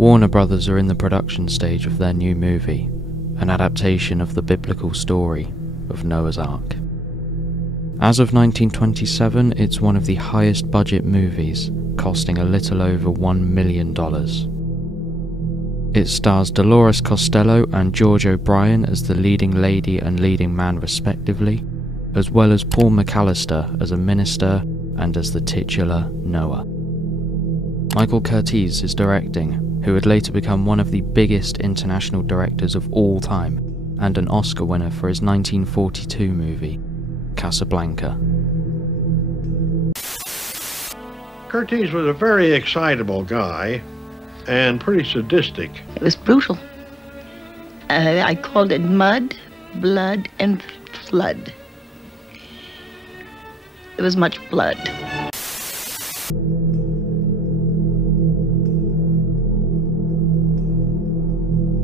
Warner Brothers are in the production stage of their new movie, an adaptation of the biblical story of Noah's Ark. As of 1927, it's one of the highest budget movies, costing a little over $1 million. It stars Dolores Costello and George O'Brien as the leading lady and leading man respectively, as well as Paul McAllister as a minister and as the titular Noah. Michael Curtiz is directing, who would later become one of the biggest international directors of all time, and an Oscar winner for his 1942 movie, Casablanca. Curtiz was a very excitable guy and pretty sadistic. It was brutal. I called it mud, blood, and flood. There was much blood.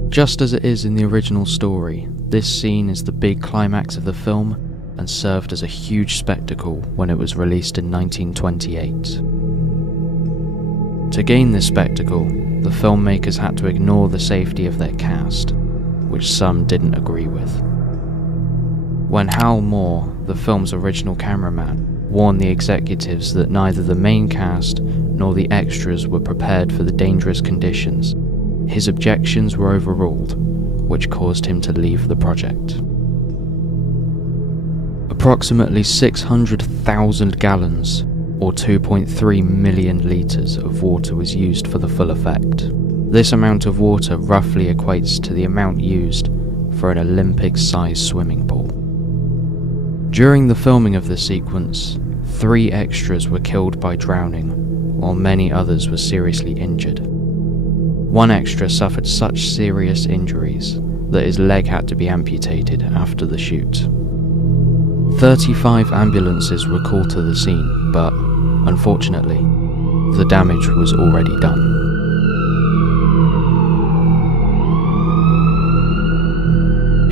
Just as it is in the original story, this scene is the big climax of the film and served as a huge spectacle when it was released in 1928. To gain this spectacle, the filmmakers had to ignore the safety of their cast, which some didn't agree with. When Hal Moore, the film's original cameraman, warned the executives that neither the main cast nor the extras were prepared for the dangerous conditions, his objections were overruled, which caused him to leave the project. Approximately 600,000 gallons, or 2.3 million litres of water was used for the full effect. This amount of water roughly equates to the amount used for an Olympic-sized swimming pool. During the filming of this sequence, 3 extras were killed by drowning, while many others were seriously injured. One extra suffered such serious injuries that his leg had to be amputated after the shoot. 35 ambulances were called to the scene, but, unfortunately, the damage was already done.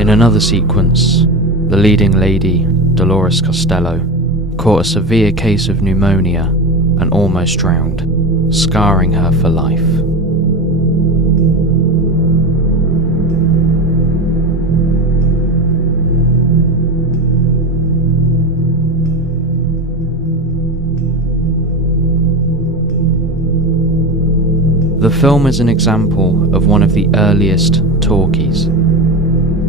In another sequence, the leading lady, Dolores Costello, caught a severe case of pneumonia and almost drowned, scarring her for life. The film is an example of one of the earliest talkies.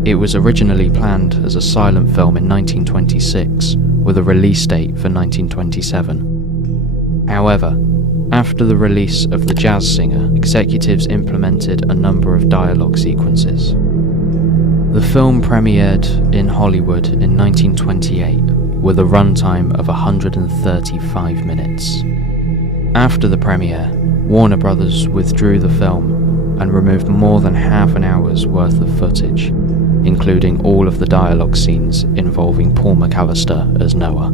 It was originally planned as a silent film in 1926, with a release date for 1927. However, after the release of The Jazz Singer, executives implemented a number of dialogue sequences. The film premiered in Hollywood in 1928, with a runtime of 135 minutes. After the premiere, Warner Brothers withdrew the film and removed more than half an hour's worth of footage, including all of the dialogue scenes involving Paul McAllister as Noah.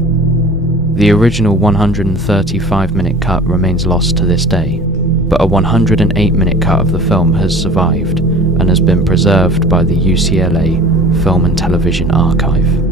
The original 135-minute cut remains lost to this day, but a 108-minute cut of the film has survived and has been preserved by the UCLA Film and Television Archive.